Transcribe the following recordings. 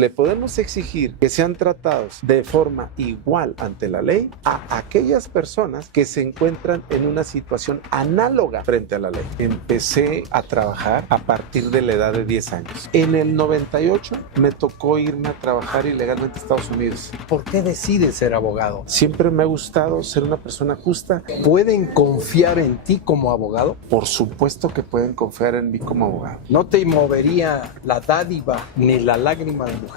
Le podemos exigir que sean tratados de forma igual ante la ley a aquellas personas que se encuentran en una situación análoga frente a la ley. Empecé a trabajar a partir de la edad de 10 años. En el 98 me tocó irme a trabajar ilegalmente a Estados Unidos. ¿Por qué decides ser abogado? Siempre me ha gustado ser una persona justa. ¿Pueden confiar en ti como abogado? Por supuesto que pueden confiar en mí como abogado. ¿No te movería la dádiva ni la lágrima de mujer?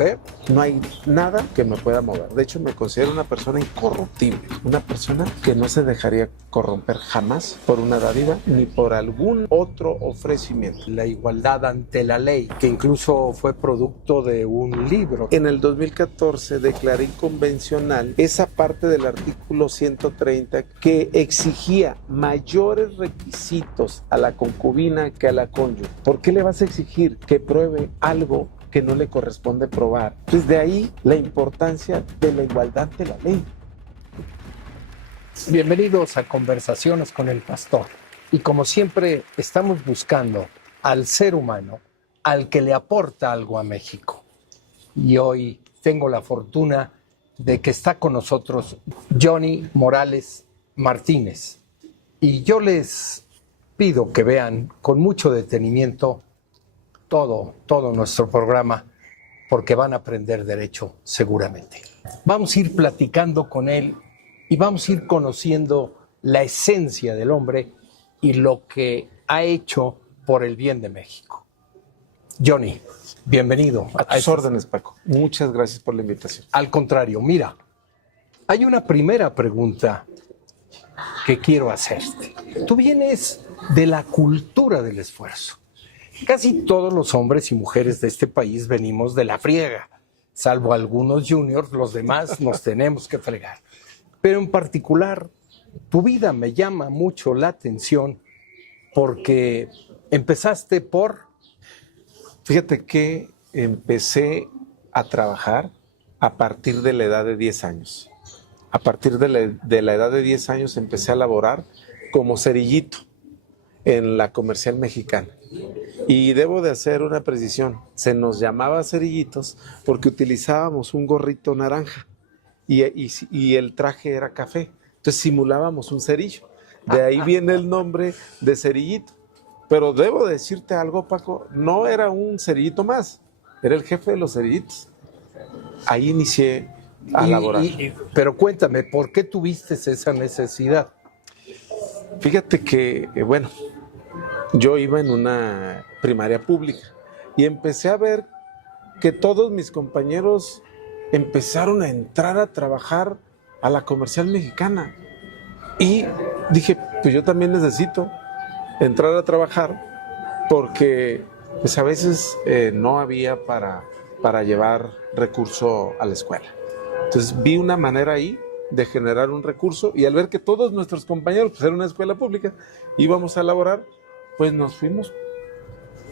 No hay nada que me pueda mover. De hecho, me considero una persona incorruptible, una persona que no se dejaría corromper jamás por una dádiva ni por algún otro ofrecimiento. La igualdad ante la ley, que incluso fue producto de un libro. En el 2014 declaré inconvencional esa parte del artículo 130 que exigía mayores requisitos a la concubina que a la cónyuge. ¿Por qué le vas a exigir que pruebe algo que no le corresponde probar? Entonces, de ahí la importancia de la igualdad de la ley. Bienvenidos a Conversaciones con el Pastor. Y como siempre, estamos buscando al ser humano, al que le aporta algo a México. Y hoy tengo la fortuna de que está con nosotros Johnny Morales Martínez. Y yo les pido que vean con mucho detenimiento todo nuestro programa, porque van a aprender derecho seguramente. Vamos a ir platicando con él y vamos a ir conociendo la esencia del hombre y lo que ha hecho por el bien de México. Johnny, bienvenido. A tus órdenes, Paco. Muchas gracias por la invitación. Al contrario, mira, hay una primera pregunta que quiero hacerte. Tú vienes de la cultura del esfuerzo. Casi todos los hombres y mujeres de este país venimos de la friega, salvo algunos juniors, los demás nos tenemos que fregar. Pero en particular, tu vida me llama mucho la atención porque empezaste por... Fíjate que empecé a trabajar a partir de la edad de 10 años. A partir de la edad de 10 años empecé a laborar como cerillito en la Comercial Mexicana. Y debo de hacer una precisión, se nos llamaba cerillitos porque utilizábamos un gorrito naranja y el traje era café, entonces simulábamos un cerillo, de ahí viene el nombre de cerillito. Pero debo decirte algo, Paco, no era un cerillito más, era el jefe de los cerillitos. Ahí inicié a laborar. Pero cuéntame, ¿por qué tuviste esa necesidad? Fíjate que, bueno, yo iba en una primaria pública y empecé a ver que todos mis compañeros empezaron a entrar a trabajar a la Comercial Mexicana. Y dije, pues yo también necesito entrar a trabajar porque pues a veces no había para llevar recurso a la escuela. Entonces vi una manera ahí de generar un recurso y al ver que todos nuestros compañeros, pues era una escuela pública, íbamos a laborar, pues nos fuimos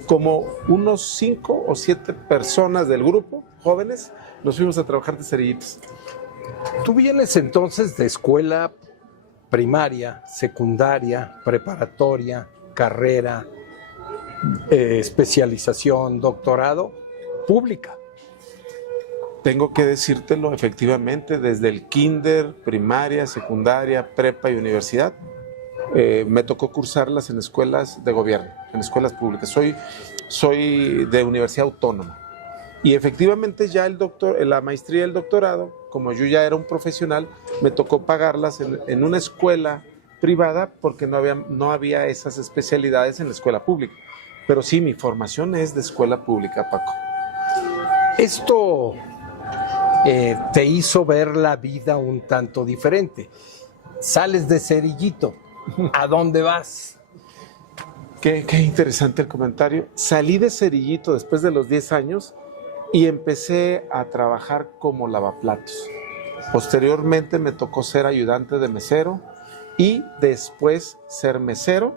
como unos 5 o 7 personas del grupo, jóvenes, nos fuimos a trabajar de cerillitos. Tú vienes entonces de escuela primaria, secundaria, preparatoria, carrera, especialización, doctorado, pública. Tengo que decírtelo, efectivamente, desde el kinder, primaria, secundaria, prepa y universidad, me tocó cursarlas en escuelas de gobierno, en escuelas públicas. Soy de universidad autónoma. Y efectivamente ya la maestría y el doctorado, como yo ya era un profesional, me tocó pagarlas en una escuela privada porque no había esas especialidades en la escuela pública. Pero sí, mi formación es de escuela pública, Paco. Esto te hizo ver la vida un tanto diferente. Sales de cerillito, ¿a dónde vas? Qué interesante el comentario. Salí de cerillito después de los 10 años y empecé a trabajar como lavaplatos. Posteriormente me tocó ser ayudante de mesero y después ser mesero.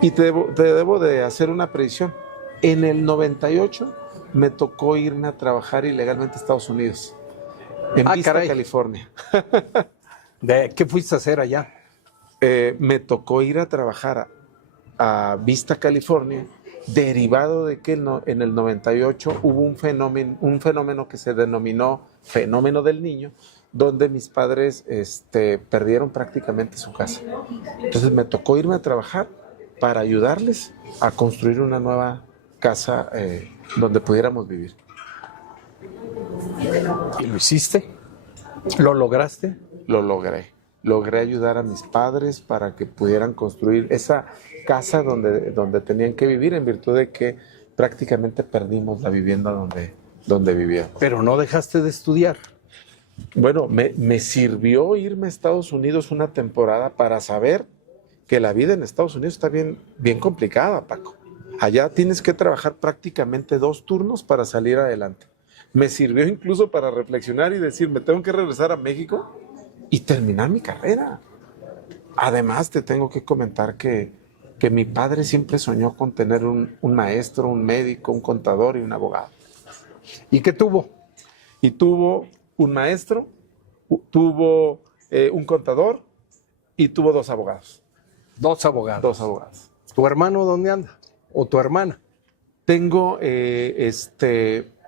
Y te debo de hacer una predicción. En el 98 me tocó irme a trabajar ilegalmente a Estados Unidos, en Vista, caray. California. ¿Qué fuiste a hacer allá? Me tocó ir a trabajar a Vista, California, derivado de que en el 98 hubo un fenómeno que se denominó fenómeno del niño, donde mis padres perdieron prácticamente su casa. Entonces me tocó irme a trabajar para ayudarles a construir una nueva casa donde pudiéramos vivir. ¿Y lo hiciste? ¿Lo lograste? Lo logré. Logré ayudar a mis padres para que pudieran construir esa casa donde tenían que vivir, en virtud de que prácticamente perdimos la vivienda donde vivíamos. Pero no dejaste de estudiar. Bueno, me sirvió irme a Estados Unidos una temporada para saber que la vida en Estados Unidos está bien, bien complicada, Paco. Allá tienes que trabajar prácticamente 2 turnos para salir adelante. Me sirvió incluso para reflexionar y decir, me tengo que regresar a México y terminar mi carrera. Además, te tengo que comentar que mi padre siempre soñó con tener un maestro, un médico, un contador y un abogado. ¿Y qué tuvo? Y tuvo un maestro, tuvo un contador y tuvo 2 abogados. 2 abogados. 2 abogados. ¿Tu hermano dónde anda? ¿O tu hermana? Tengo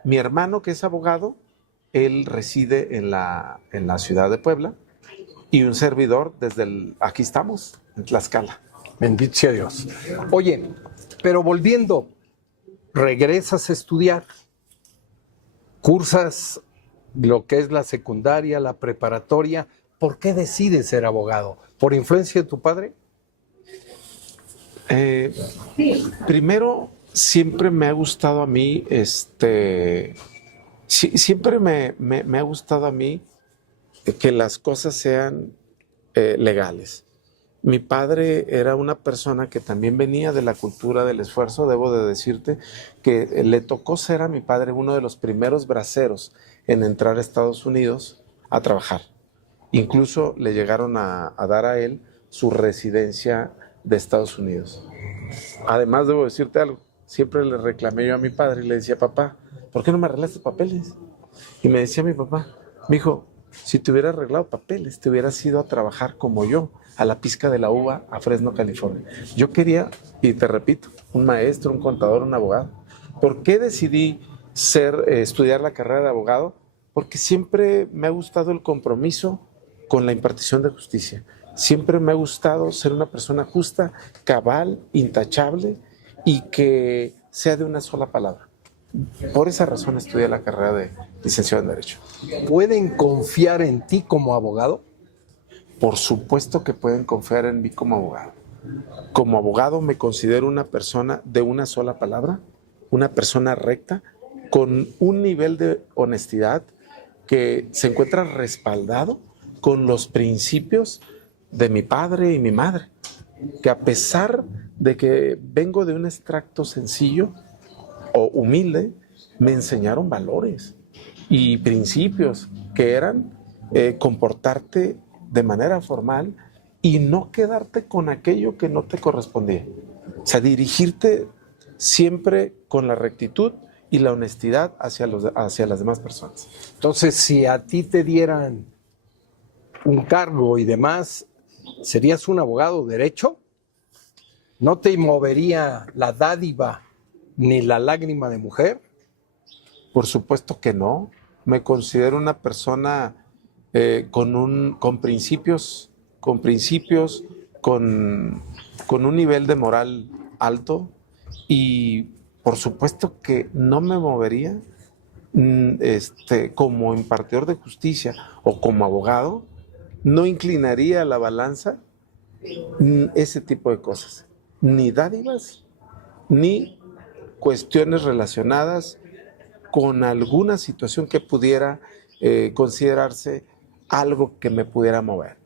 mi hermano, que es abogado, él reside en la ciudad de Puebla, y un servidor aquí estamos, en Tlaxcala. Bendito sea Dios. Oye, pero volviendo, regresas a estudiar, cursas lo que es la secundaria, la preparatoria. ¿Por qué decides ser abogado? ¿Por influencia de tu padre? Primero, siempre me ha gustado a mí, siempre me ha gustado a mí que las cosas sean legales. Mi padre era una persona que también venía de la cultura del esfuerzo. Debo de decirte que le tocó ser a mi padre uno de los primeros braceros en entrar a Estados Unidos a trabajar. Incluso le llegaron a dar a él su residencia de Estados Unidos. Además, debo decirte algo, siempre le reclamé yo a mi padre y le decía, papá, ¿por qué no me arreglaste papeles? Y me decía mi papá, mijo, si te hubiera arreglado papeles, te hubieras ido a trabajar como yo, a la pizca de la uva, a Fresno, California. Yo quería, y te repito, un maestro, un contador, un abogado. ¿Por qué decidí estudiar la carrera de abogado? Porque siempre me ha gustado el compromiso con la impartición de justicia. Siempre me ha gustado ser una persona justa, cabal, intachable y que sea de una sola palabra. Por esa razón estudié la carrera de licenciado en Derecho. ¿Pueden confiar en ti como abogado? Por supuesto que pueden confiar en mí como abogado. Como abogado me considero una persona de una sola palabra, una persona recta, con un nivel de honestidad que se encuentra respaldado con los principios de mi padre y mi madre, que a pesar de que vengo de un extracto sencillo o humilde, me enseñaron valores y principios que eran comportarte de manera formal y no quedarte con aquello que no te correspondía. O sea, dirigirte siempre con la rectitud y la honestidad hacia las demás personas. Entonces, si a ti te dieran un cargo y demás, ¿serías un abogado derecho? ¿No te movería la dádiva ni la lágrima de mujer? Por supuesto que no. Me considero una persona con principios, con un nivel de moral alto, y por supuesto que no me movería como impartidor de justicia o como abogado, no inclinaría la balanza ese tipo de cosas, ni dádivas, ni cuestiones relacionadas con alguna situación que pudiera considerarse algo que me pudiera mover.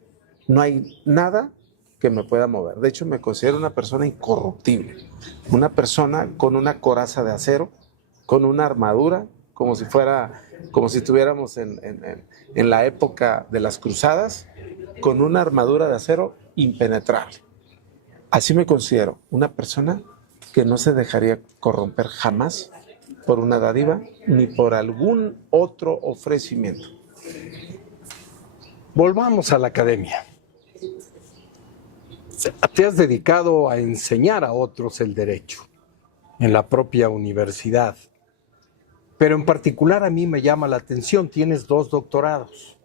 No hay nada que me pueda mover. De hecho, me considero una persona incorruptible, una persona con una coraza de acero, con una armadura, como si estuviéramos en la época de las cruzadas, con una armadura de acero impenetrable. Así me considero, una persona que no se dejaría corromper jamás por una dádiva ni por algún otro ofrecimiento. Volvamos a la academia. Te has dedicado a enseñar a otros el derecho. en la propia universidad. Pero en particular a mí me llama la atención, tienes 2 doctorados.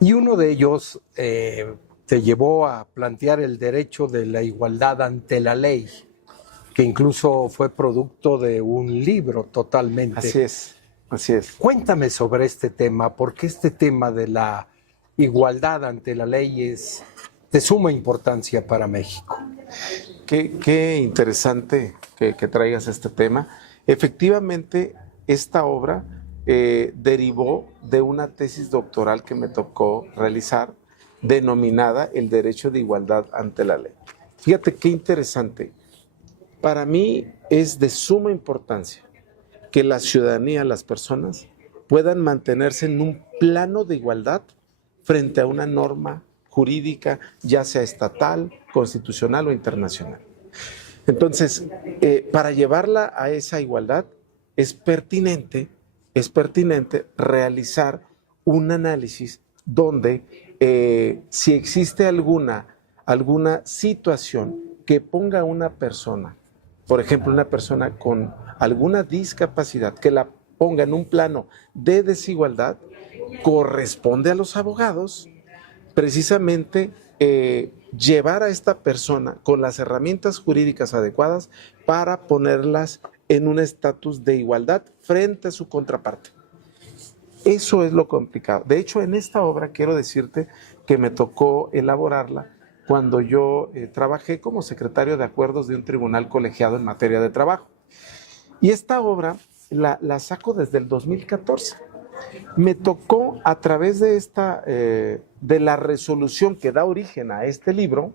Y uno de ellos te llevó a plantear el derecho de la igualdad ante la ley, que incluso fue producto de un libro totalmente. Así es, así es. Cuéntame sobre este tema, porque este tema de la igualdad ante la ley es de suma importancia para México. Qué interesante que traigas este tema. Efectivamente, esta obra derivó de una tesis doctoral que me tocó realizar, denominada El derecho de igualdad ante la ley. Fíjate qué interesante. Para mí es de suma importancia que la ciudadanía, las personas, puedan mantenerse en un plano de igualdad frente a una norma jurídica, ya sea estatal, constitucional o internacional. Entonces, para llevarla a esa igualdad, es pertinente realizar un análisis donde si existe alguna situación que ponga a una persona, por ejemplo, una persona con alguna discapacidad, que la ponga en un plano de desigualdad, corresponde a los abogados precisamente llevar a esta persona con las herramientas jurídicas adecuadas para ponerlas en un estatus de igualdad frente a su contraparte. Eso es lo complicado. De hecho, en esta obra quiero decirte que me tocó elaborarla cuando yo trabajé como secretario de acuerdos de un tribunal colegiado en materia de trabajo. Y esta obra la saco desde el 2014. Me tocó a través de la resolución que da origen a este libro,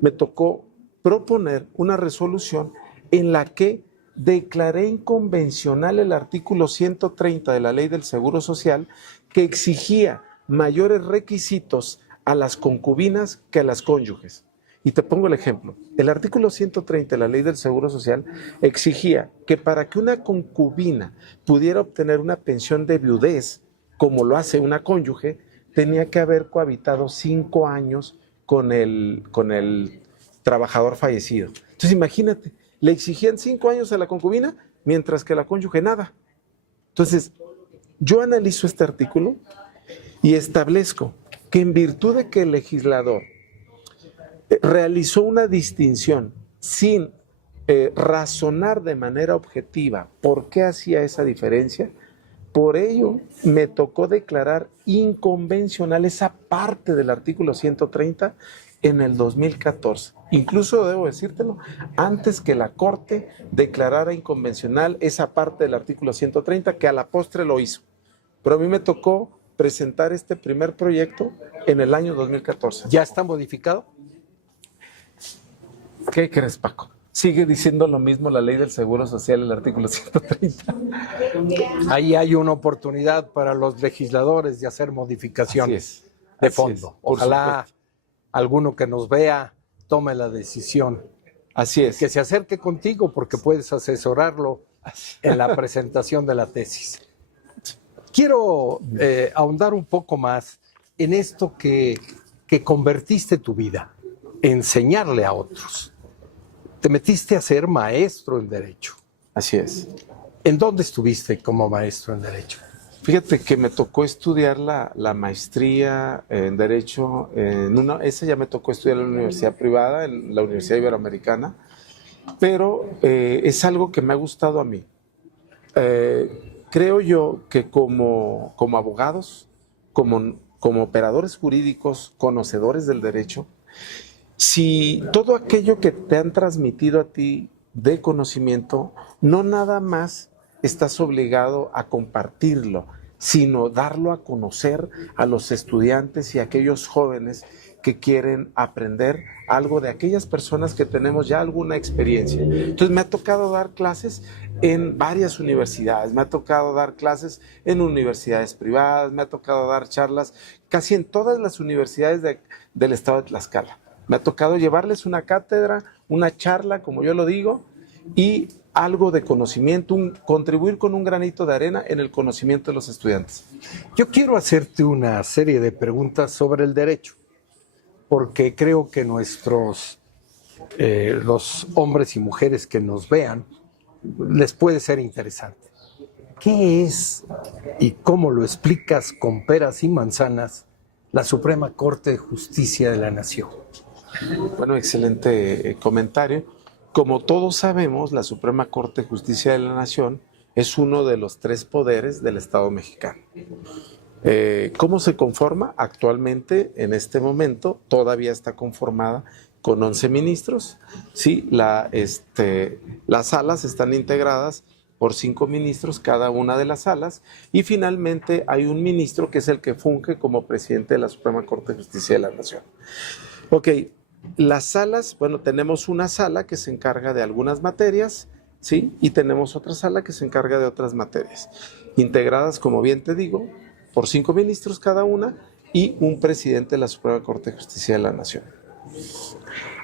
me tocó proponer una resolución en la que declaré inconvencional el artículo 130 de la Ley del Seguro Social, que exigía mayores requisitos a las concubinas que a las cónyuges. Y te pongo el ejemplo. El artículo 130 de la Ley del Seguro Social exigía que para que una concubina pudiera obtener una pensión de viudez, como lo hace una cónyuge, tenía que haber cohabitado 5 años con el trabajador fallecido. Entonces imagínate, le exigían 5 años a la concubina, mientras que a la cónyuge nada. Entonces, yo analizo este artículo y establezco que en virtud de que el legislador realizó una distinción sin razonar de manera objetiva por qué hacía esa diferencia, por ello me tocó declarar inconvencional esa parte del artículo 130 en el 2014. Incluso debo decírtelo, antes que la Corte declarara inconvencional esa parte del artículo 130, que a la postre lo hizo. Pero a mí me tocó presentar este primer proyecto en el año 2014. ¿Ya está modificado? ¿Qué crees, Paco? Sigue diciendo lo mismo la Ley del Seguro Social, el artículo 130. Ahí hay una oportunidad para los legisladores de hacer modificaciones de fondo. Ojalá alguno que nos vea tome la decisión. Así es. Que se acerque contigo porque puedes asesorarlo en la presentación de la tesis. Quiero ahondar un poco más en esto que convertiste tu vida, enseñarle a otros. Te metiste a ser maestro en Derecho. Así es. ¿En dónde estuviste como maestro en Derecho? Fíjate que me tocó estudiar la maestría en Derecho, esa ya me tocó estudiar en la universidad privada, en la Universidad Iberoamericana, pero es algo que me ha gustado a mí. Creo yo que como abogados, como operadores jurídicos, conocedores del derecho, si todo aquello que te han transmitido a ti de conocimiento, no nada más estás obligado a compartirlo, sino darlo a conocer a los estudiantes y a aquellos jóvenes que quieren aprender algo de aquellas personas que tenemos ya alguna experiencia. Entonces me ha tocado dar clases en varias universidades, me ha tocado dar clases en universidades privadas, me ha tocado dar charlas casi en todas las universidades del estado de Tlaxcala. Me ha tocado llevarles una cátedra, una charla, como yo lo digo, y algo de conocimiento, contribuir con un granito de arena en el conocimiento de los estudiantes. Yo quiero hacerte una serie de preguntas sobre el derecho, porque creo que nuestros los hombres y mujeres que nos vean les puede ser interesante. ¿Qué es y cómo lo explicas con peras y manzanas la Suprema Corte de Justicia de la Nación? Bueno, excelente comentario. Como todos sabemos, la Suprema Corte de Justicia de la Nación es uno de los 3 poderes del Estado mexicano. ¿Cómo se conforma? Actualmente, en este momento, todavía está conformada con 11 ministros. Sí, las salas están integradas por 5 ministros cada una de las salas, y finalmente hay un ministro que es el que funge como presidente de la Suprema Corte de Justicia de la Nación. Ok, las salas, bueno, tenemos una sala que se encarga de algunas materias, ¿sí? Y tenemos otra sala que se encarga de otras materias, integradas, como bien te digo, por 5 ministros cada una y un presidente de la Suprema Corte de Justicia de la Nación.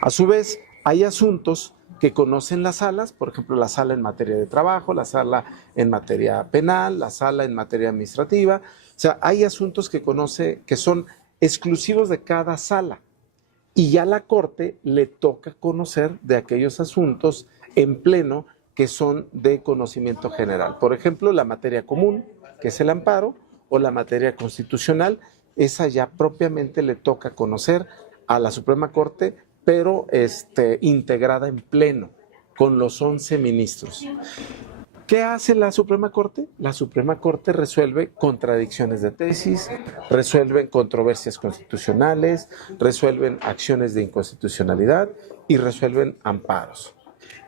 A su vez, hay asuntos que conocen las salas, por ejemplo, la sala en materia de trabajo, la sala en materia penal, la sala en materia administrativa. O sea, hay asuntos que conoce, que son exclusivos de cada sala. Y ya a la Corte le toca conocer de aquellos asuntos en pleno que son de conocimiento general. Por ejemplo, la materia común, que es el amparo, o la materia constitucional, esa ya propiamente le toca conocer a la Suprema Corte, pero integrada en pleno, con los 11 ministros. ¿Qué hace la Suprema Corte? La Suprema Corte resuelve contradicciones de tesis, resuelven controversias constitucionales, resuelven acciones de inconstitucionalidad y resuelven amparos.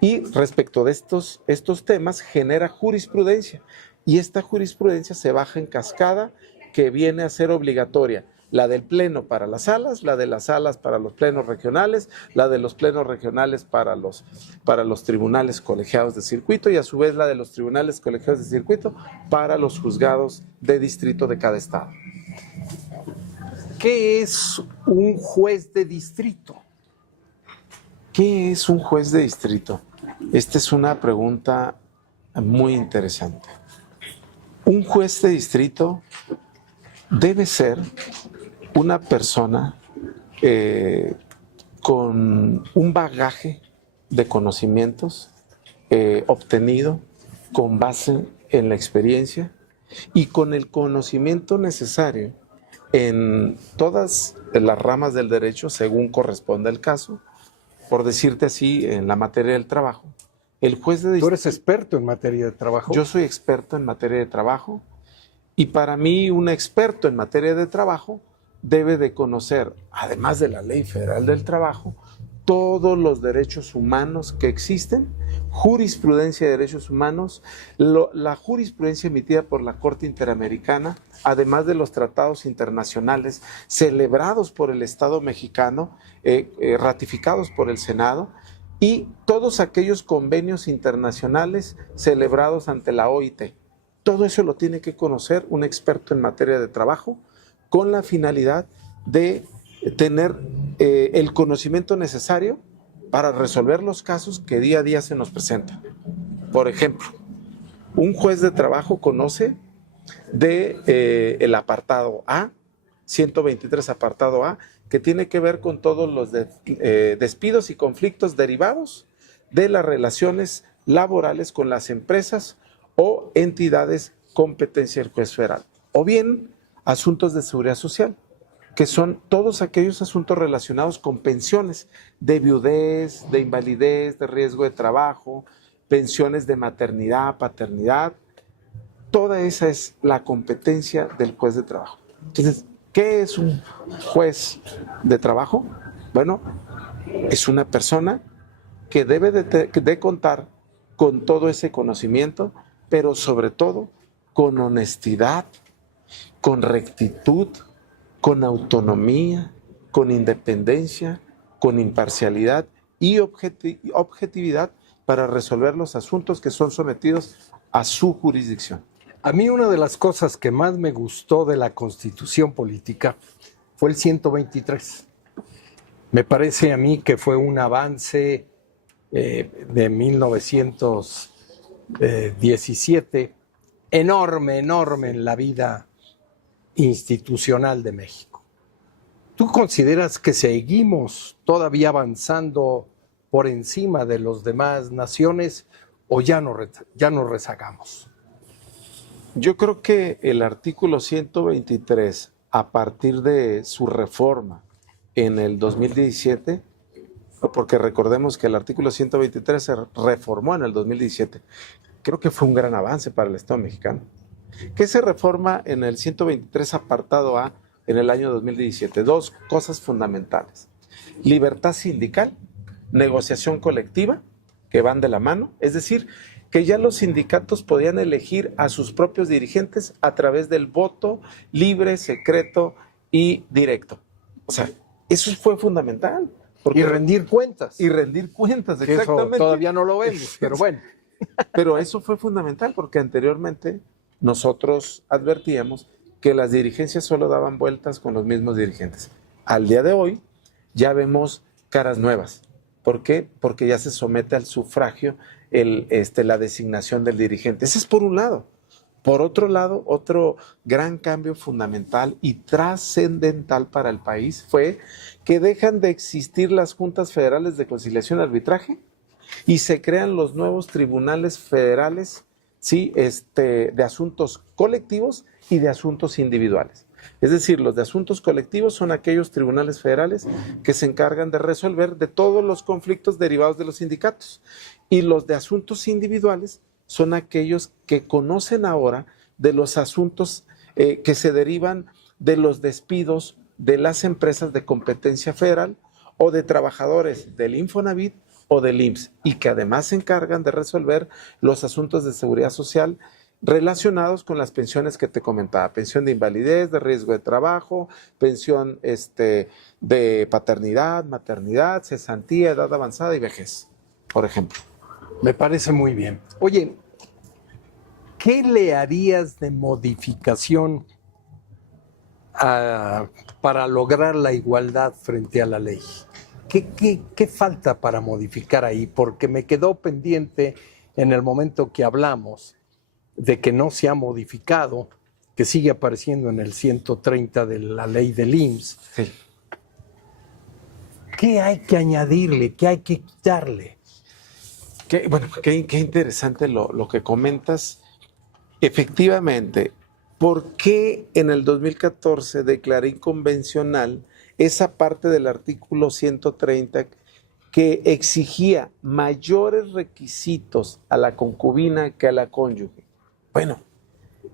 Y respecto de estos temas genera jurisprudencia, y esta jurisprudencia se baja en cascada, que viene a ser obligatoria. La del pleno para las salas, la de las salas para los plenos regionales, la de los plenos regionales para los tribunales colegiados de circuito, y a su vez la de los tribunales colegiados de circuito para los juzgados de distrito de cada estado. ¿Qué es un juez de distrito? ¿Qué es un juez de distrito? Esta es una pregunta muy interesante. Un juez de distrito debe ser una persona con un bagaje de conocimientos obtenido con base en la experiencia y con el conocimiento necesario en todas las ramas del derecho, según corresponda el caso. Por decirte así, en la materia del trabajo, el juez de distrito... ¿Tú eres experto en materia de trabajo? Yo soy experto en materia de trabajo, y para mí un experto en materia de trabajo debe de conocer, además de la Ley Federal del Trabajo, todos los derechos humanos que existen, jurisprudencia de derechos humanos, la jurisprudencia emitida por la Corte Interamericana, además de los tratados internacionales celebrados por el Estado mexicano, ratificados por el Senado, y todos aquellos convenios internacionales celebrados ante la OIT. Todo eso lo tiene que conocer un experto en materia de trabajo, con la finalidad de tener el conocimiento necesario para resolver los casos que día a día se nos presentan. Por ejemplo, un juez de trabajo conoce el apartado A, 123 apartado A, que tiene que ver con todos los despidos y conflictos derivados de las relaciones laborales con las empresas o entidades competencia del juez federal, o bien asuntos de seguridad social, que son todos aquellos asuntos relacionados con pensiones de viudez, de invalidez, de riesgo de trabajo, pensiones de maternidad, paternidad. Toda esa es la competencia del juez de trabajo. Entonces, ¿qué es un juez de trabajo? Bueno, es una persona que debe de contar con todo ese conocimiento, pero sobre todo con honestidad, con rectitud, con autonomía, con independencia, con imparcialidad y objetividad para resolver los asuntos que son sometidos a su jurisdicción. A mí una de las cosas que más me gustó de la Constitución política fue el 123. Me parece a mí que fue un avance de 1917 enorme en la vida institucional de México. ¿Tú consideras que seguimos todavía avanzando por encima de las demás naciones o ya nos rezagamos? Yo creo que el artículo 123, a partir de su reforma en el 2017, porque recordemos que el artículo 123 se reformó en el 2017, creo que fue un gran avance para el Estado mexicano. ¿Qué se reforma en el 123 apartado A en el año 2017? Dos cosas fundamentales: libertad sindical, negociación colectiva, que van de la mano, es decir, que ya los sindicatos podían elegir a sus propios dirigentes a través del voto libre, secreto y directo. O sea, eso fue fundamental. Y rendir cuentas. Y rendir cuentas, que exactamente. Eso todavía no lo vemos, pero bueno. Pero eso fue fundamental porque anteriormente nosotros advertíamos que las dirigencias solo daban vueltas con los mismos dirigentes. Al día de hoy ya vemos caras nuevas. ¿Por qué? Porque ya se somete al sufragio la designación del dirigente. Ese es por un lado. Por otro lado, otro gran cambio fundamental y trascendental para el país fue que dejan de existir las juntas federales de conciliación y arbitraje y se crean los nuevos tribunales federales, ¿sí? De asuntos colectivos y de asuntos individuales. Es decir, los de asuntos colectivos son aquellos tribunales federales que se encargan de resolver de todos los conflictos derivados de los sindicatos. Y los de asuntos individuales son aquellos que conocen ahora de los asuntos que se derivan de los despidos de las empresas de competencia federal o de trabajadores del Infonavit o del IMSS, y que además se encargan de resolver los asuntos de seguridad social relacionados con las pensiones que te comentaba: pensión de invalidez, de riesgo de trabajo, pensión de paternidad, maternidad, cesantía, edad avanzada y vejez, por ejemplo. Me parece muy bien. Oye, ¿qué le harías de modificación para lograr la igualdad frente a la ley? ¿Qué falta para modificar ahí? Porque me quedó pendiente en el momento que hablamos de que no se ha modificado, que sigue apareciendo en el 130 de la ley del IMSS. Sí. ¿Qué hay que añadirle? ¿Qué hay que quitarle? Qué interesante lo que comentas. Efectivamente, ¿por qué en el 2014 declaré inconvencional esa parte del artículo 130 que exigía mayores requisitos a la concubina que a la cónyuge? Bueno,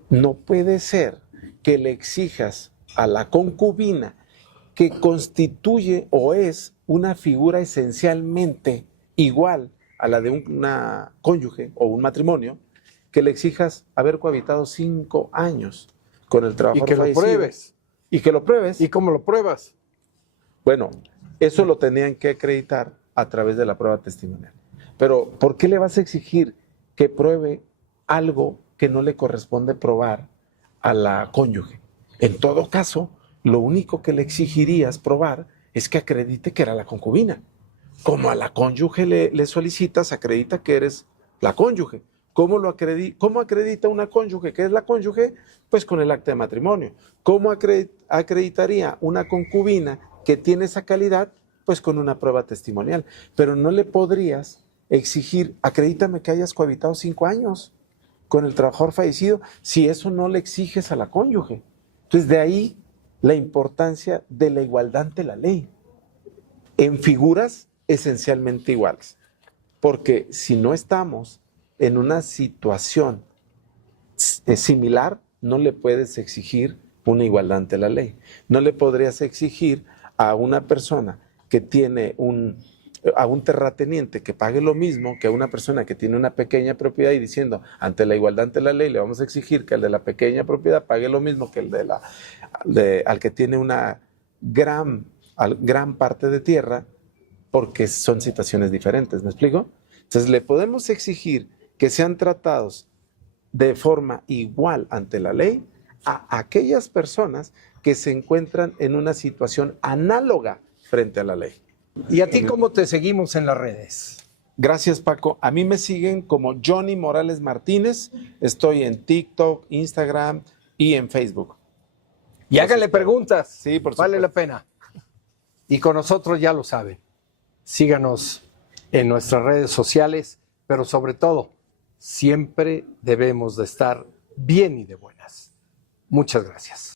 no puede ser que le exijas a la concubina, que constituye o es una figura esencialmente igual a la de una cónyuge o un matrimonio, que le exijas haber cohabitado 5 años con el trabajador fallecido. Y que lo pruebes. Y que lo pruebes. ¿Y cómo lo pruebas? Bueno, eso lo tenían que acreditar a través de la prueba testimonial. Pero, ¿por qué le vas a exigir que pruebe algo que no le corresponde probar a la cónyuge? En todo caso, lo único que le exigirías probar es que acredite que era la concubina. Como a la cónyuge le solicitas, acredita que eres la cónyuge. ¿Cómo acredita una cónyuge que es la cónyuge? Pues con el acta de matrimonio. ¿Cómo acreditaría una concubina que tiene esa calidad? Pues con una prueba testimonial. Pero no le podrías exigir: acredítame que hayas cohabitado 5 años con el trabajador fallecido, si eso no le exiges a la cónyuge. Entonces, de ahí la importancia de la igualdad ante la ley, en figuras esencialmente iguales. Porque si no estamos en una situación similar, no le puedes exigir una igualdad ante la ley. No le podrías exigir a una persona que tiene a un terrateniente que pague lo mismo que a una persona que tiene una pequeña propiedad, y diciendo: ante la igualdad ante la ley le vamos a exigir que el de la pequeña propiedad pague lo mismo que el al que tiene una gran parte de tierra, porque son situaciones diferentes. ¿Me explico? Entonces, le podemos exigir que sean tratados de forma igual ante la ley a aquellas personas que se encuentran en una situación análoga frente a la ley. ¿Y a ti cómo te seguimos en las redes? Gracias, Paco. A mí me siguen como Johnny Morales Martínez. Estoy en TikTok, Instagram y en Facebook. Y háganle preguntas. Sí, por supuesto. Vale la pena. Y con nosotros ya lo saben. Síganos en nuestras redes sociales, pero sobre todo, siempre debemos de estar bien y de buenas. Muchas gracias.